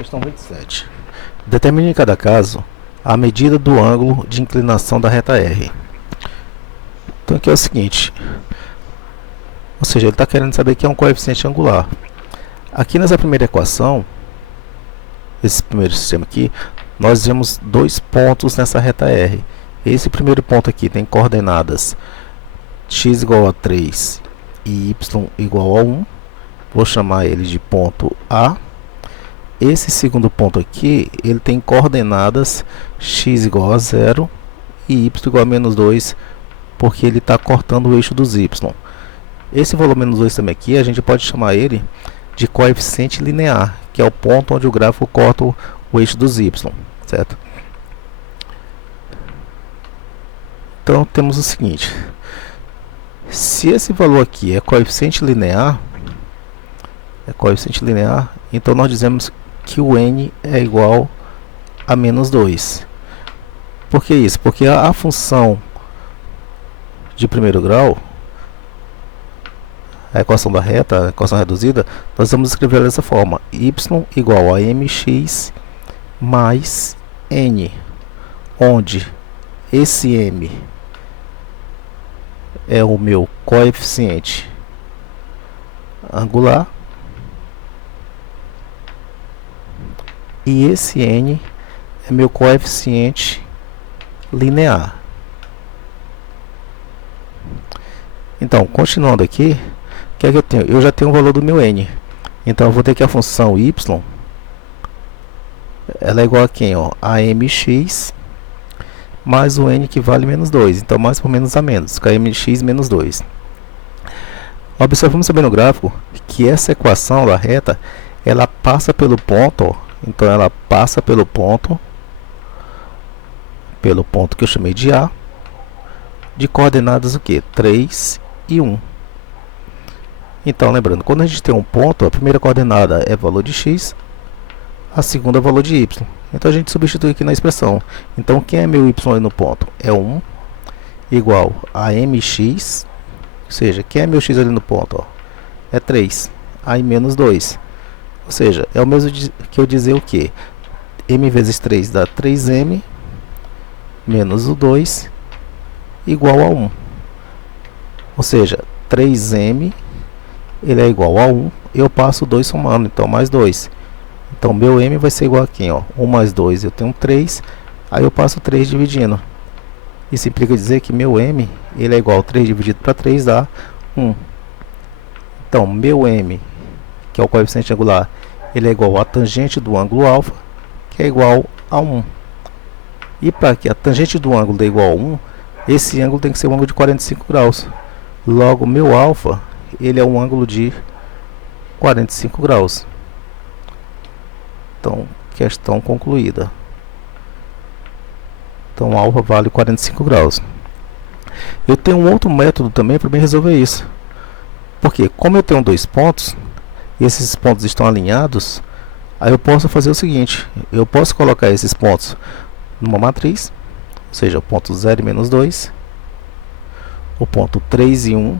Questão 27. Determine em cada caso a medida do ângulo de inclinação da reta R. Então aqui é o seguinte, ou seja, ele está querendo saber que é um coeficiente angular. Aqui nessa primeira equação, esse primeiro sistema aqui, nós vemos dois pontos nessa reta R. Esse primeiro ponto aqui tem coordenadas x igual a 3 e y igual a 1. Vou chamar ele de ponto A. Esse segundo ponto aqui, ele tem coordenadas x igual a 0 e y igual a menos 2, porque ele está cortando o eixo dos y. Esse valor menos 2 também aqui, a gente pode chamar ele de coeficiente linear, que é o ponto onde o gráfico corta o eixo dos y, certo? Então temos o seguinte, se esse valor aqui é coeficiente linear, então nós dizemos que o n é igual a menos 2. Por que isso? Porque a função de primeiro grau, a equação da reta, a equação reduzida, nós vamos escrever dessa forma: y igual a mx mais n, onde esse m é o meu coeficiente angular e esse n é meu coeficiente linear. Então, continuando aqui, o que é que eu tenho? Eu já tenho o valor do meu n. Então, eu vou ter que a função y, ela é igual a quem? Ó? A mx mais o n que vale menos 2. Então, mais por menos a menos, fica mx menos 2. Observamos também no gráfico que essa equação da reta, ela passa pelo ponto, ó. Então, ela passa pelo ponto que eu chamei de A, de coordenadas o que? 3 e 1. Então, lembrando, quando a gente tem um ponto, a primeira coordenada é valor de x, a segunda é valor de y. Então, a gente substitui aqui na expressão. Então, quem é meu y ali no ponto? É 1, igual a mx, ou seja, quem é meu x ali no ponto? Ó, é 3, aí menos 2. Ou seja, é o mesmo que eu dizer o que? M vezes 3 dá 3m, menos o 2, igual a 1. Ou seja, 3m, ele é igual a 1, eu passo 2 somando, então mais 2. Então, meu m vai ser igual a quem? Ó? 1 mais 2, eu tenho 3, aí eu passo 3 dividindo. Isso implica dizer que meu m, ele é igual a 3 dividido para 3 dá 1. Então, meu m, que é o coeficiente angular, ele é igual a tangente do ângulo alfa, que é igual a 1. E para que a tangente do ângulo dê igual a 1, esse ângulo tem que ser um ângulo de 45 graus. Logo, meu alfa, ele é um ângulo de 45 graus. Então, questão concluída. Então, alfa vale 45 graus. Eu tenho um outro método também para resolver isso. Porque, como eu tenho dois pontos, e esses pontos estão alinhados, aí eu posso fazer o seguinte, eu posso colocar esses pontos numa matriz, ou seja, o ponto 0 e menos 2, o ponto 3 e 1,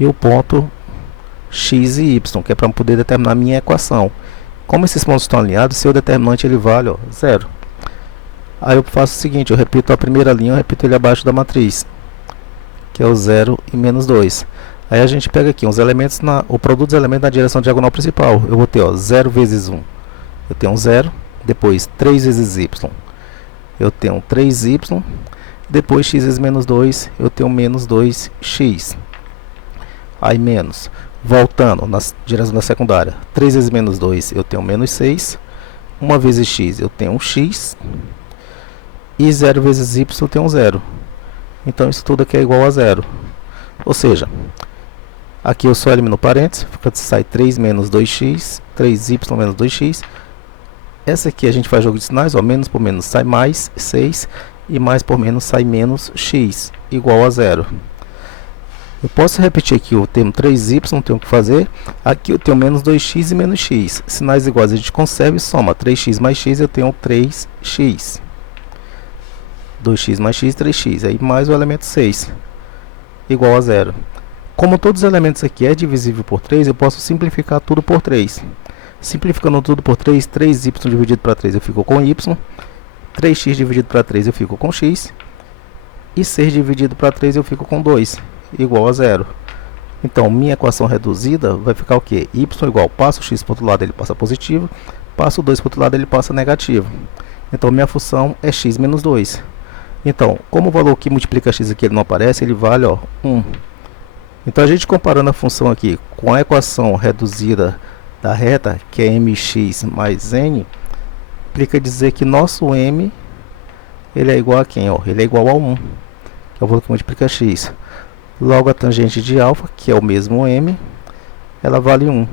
e o ponto x e y, que é para poder determinar a minha equação. Como esses pontos estão alinhados, seu determinante ele vale 0. Aí eu faço o seguinte, eu repito a primeira linha, eu repito ele abaixo da matriz, que é o 0 e menos 2. Aí a gente pega aqui os elementos o produto dos elementos na direção diagonal principal. Eu vou ter 0 vezes 1, eu tenho um 0, depois 3 vezes y, eu tenho 3y, depois x vezes menos 2, eu tenho menos 2x. Aí menos, voltando na direção da secundária, 3 vezes menos 2, eu tenho menos 6, 1 vezes x, eu tenho um x, e 0 vezes y, eu tenho um 0. Então, isso tudo aqui é igual a 0. Ou seja, aqui eu só elimino parênteses, sai 3 menos 2x, 3y menos 2x. Essa aqui a gente faz jogo de sinais, menos por menos sai mais 6, e mais por menos sai menos x, igual a 0. Eu posso repetir aqui o termo 3y, tenho que fazer. Aqui eu tenho menos 2x e menos x. Sinais iguais a gente conserva e soma. 3x mais x eu tenho 3x. 2x mais x, 3x. Aí mais o elemento 6, igual a 0. Como todos os elementos aqui é divisível por 3, eu posso simplificar tudo por 3. Simplificando tudo por 3, 3y dividido para 3 eu fico com y, 3x dividido para 3 eu fico com x, e 6 dividido para 3 eu fico com 2, igual a 0. Então, minha equação reduzida vai ficar o quê? Y igual, passo o x para o outro lado, ele passa positivo, passo o 2 para o outro lado, ele passa negativo. Então, minha função é x menos 2. Então, como o valor que multiplica x aqui ele não aparece, ele vale, ó, 1. Então, a gente comparando a função aqui com a equação reduzida da reta, que é mx mais n, implica dizer que nosso m ele é igual a quem? Ó? Ele é igual a 1, que é o valor que multiplica x. Logo, a tangente de alfa, que é o mesmo m, ela vale 1,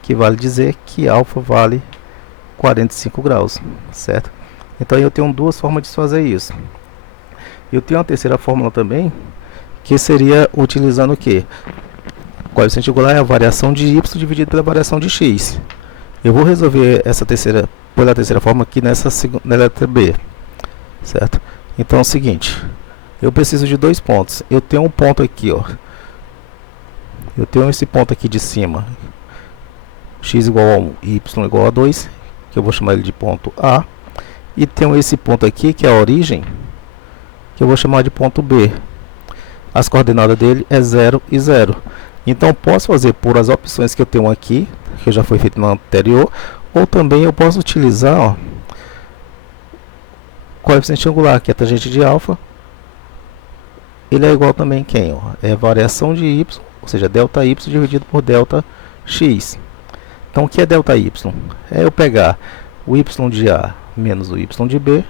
que vale dizer que alfa vale 45 graus, certo? Então, eu tenho duas formas de fazer isso. Eu tenho uma terceira fórmula também, que seria utilizando o quê? O coeficiente angular é a variação de y dividido pela variação de x. Eu vou resolver essa terceira, pela terceira forma aqui na letra B, certo? Então é o seguinte, eu preciso de dois pontos. Eu tenho um ponto aqui, ó. Eu tenho esse ponto aqui de cima, x igual a 1 e y igual a 2, que eu vou chamar ele de ponto A. E tenho esse ponto aqui, que é a origem, que eu vou chamar de ponto B. As coordenadas dele é 0 e 0. Então, posso fazer por as opções que eu tenho aqui, que já foi feito no anterior, ou também eu posso utilizar, ó, coeficiente angular, que é a tangente de alfa. Ele é igual também a quem? Ó? É a variação de y, ou seja, delta y dividido por delta x. Então, o que é delta y? É eu pegar o y de A menos o y de B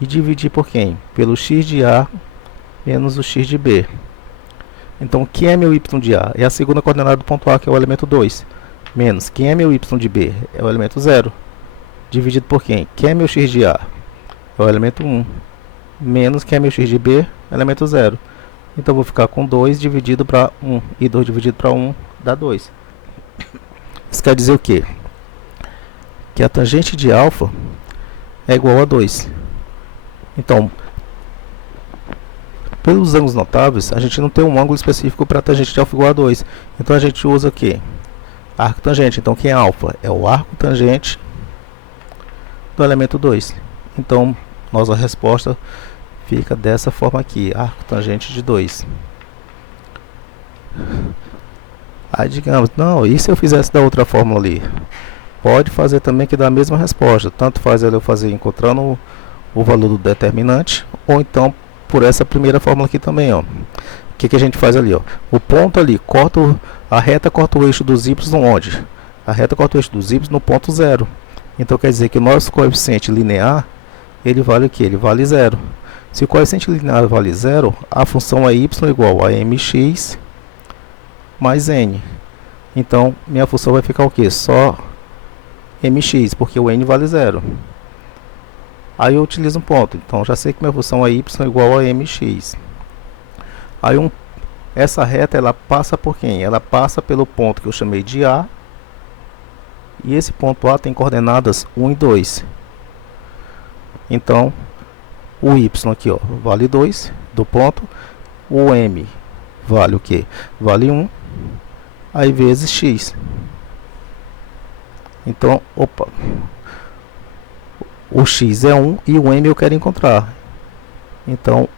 e dividir por quem? Pelo x de A menos o x de B. Então, quem é meu y de A? É a segunda coordenada do ponto A, que é o elemento 2. Menos, quem é meu y de B? É o elemento 0. Dividido por quem? Quem é meu x de A? É o elemento 1. Menos, quem é meu x de B? Elemento 0. Então, eu vou ficar com 2 dividido para 1. E 2 dividido para 1 dá 2. Isso quer dizer o quê? Que a tangente de alfa é igual a 2. Então, pelos ângulos notáveis, a gente não tem um ângulo específico para a tangente de alfa igual a 2. Então, a gente usa o quê? Arco tangente. Então, quem é alfa? É o arco tangente do elemento 2. Então, nossa resposta fica dessa forma aqui. Arco tangente de 2. Aí, digamos, não, e se eu fizesse da outra fórmula ali? Pode fazer também que dá a mesma resposta. Tanto faz eu fazer encontrando o valor do determinante, ou então por essa primeira fórmula aqui também, ó. O que a gente faz ali, ó? O ponto ali, a reta corta o eixo dos y onde? A reta corta o eixo dos y no ponto 0. Então quer dizer que o nosso coeficiente linear, ele vale o que? Ele vale 0. Se o coeficiente linear vale 0, a função é y igual a mx mais n. Então, minha função vai ficar o que? Só mx, porque o n vale 0. Aí eu utilizo um ponto. Então, já sei que minha função é y igual a mx. Aí, essa reta, ela passa por quem? Ela passa pelo ponto que eu chamei de A. E esse ponto A tem coordenadas 1 e 2. Então, o y aqui, ó, vale 2 do ponto. O m vale o que? Vale 1. Aí vezes x. Então, opa, o x é 1 e o m eu quero encontrar. Então,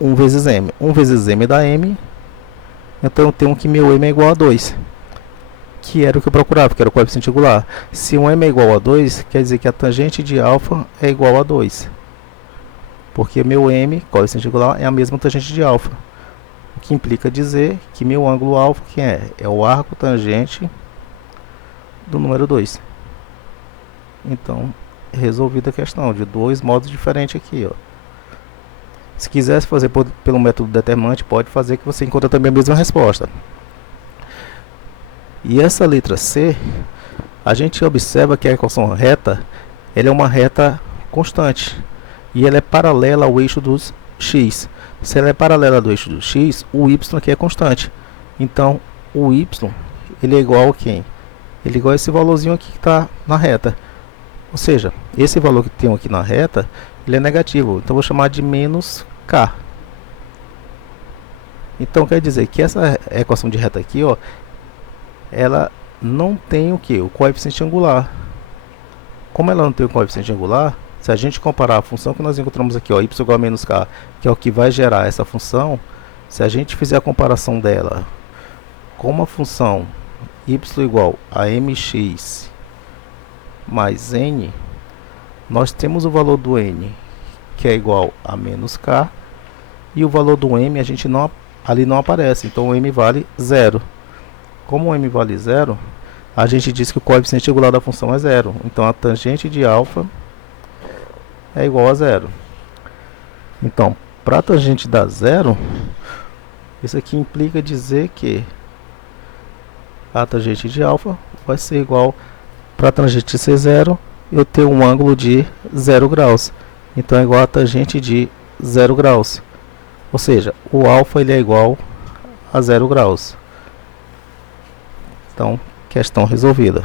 1 vezes m. 1 vezes m dá m. Então, eu tenho que meu m é igual a 2. Que era o que eu procurava, que era o coeficiente angular. Se um m é igual a 2, quer dizer que a tangente de alfa é igual a 2. Porque meu m, coeficiente angular, é a mesma tangente de alfa. O que implica dizer que meu ângulo alfa, que é o arco tangente do número 2. Então, resolvida a questão de dois modos diferentes aqui, ó. Se quisesse fazer pelo método determinante, pode fazer que você encontra também a mesma resposta. E essa letra C, a gente observa que a equação reta, ela é uma reta constante. E ela é paralela ao eixo dos x. Se ela é paralela ao eixo do x, o y aqui é constante. Então, o y, ele é igual a quem? Ele é igual a esse valorzinho aqui que está na reta. Ou seja, esse valor que tem aqui na reta, ele é negativo. Então, eu vou chamar de menos k. Então, quer dizer que essa equação de reta aqui, ó, ela não tem o que? O coeficiente angular. Como ela não tem o coeficiente angular, se a gente comparar a função que nós encontramos aqui, ó, y igual a menos k, que é o que vai gerar essa função, se a gente fizer a comparação dela com uma função y igual a mx mais n, nós temos o valor do n, que é igual a menos k, e o valor do m ali não aparece, então o m vale 0. Como o m vale 0, a gente diz que o coeficiente angular da função é 0. Então a tangente de alfa é igual a 0. Então, para a tangente dar 0, isso aqui implica dizer que a tangente de alfa vai ser igual, para a tangente ser 0, eu tenho um ângulo de 0 graus. Então é igual a tangente de 0 graus. Ou seja, o alfa ele é igual a 0 graus. Então, questão resolvida.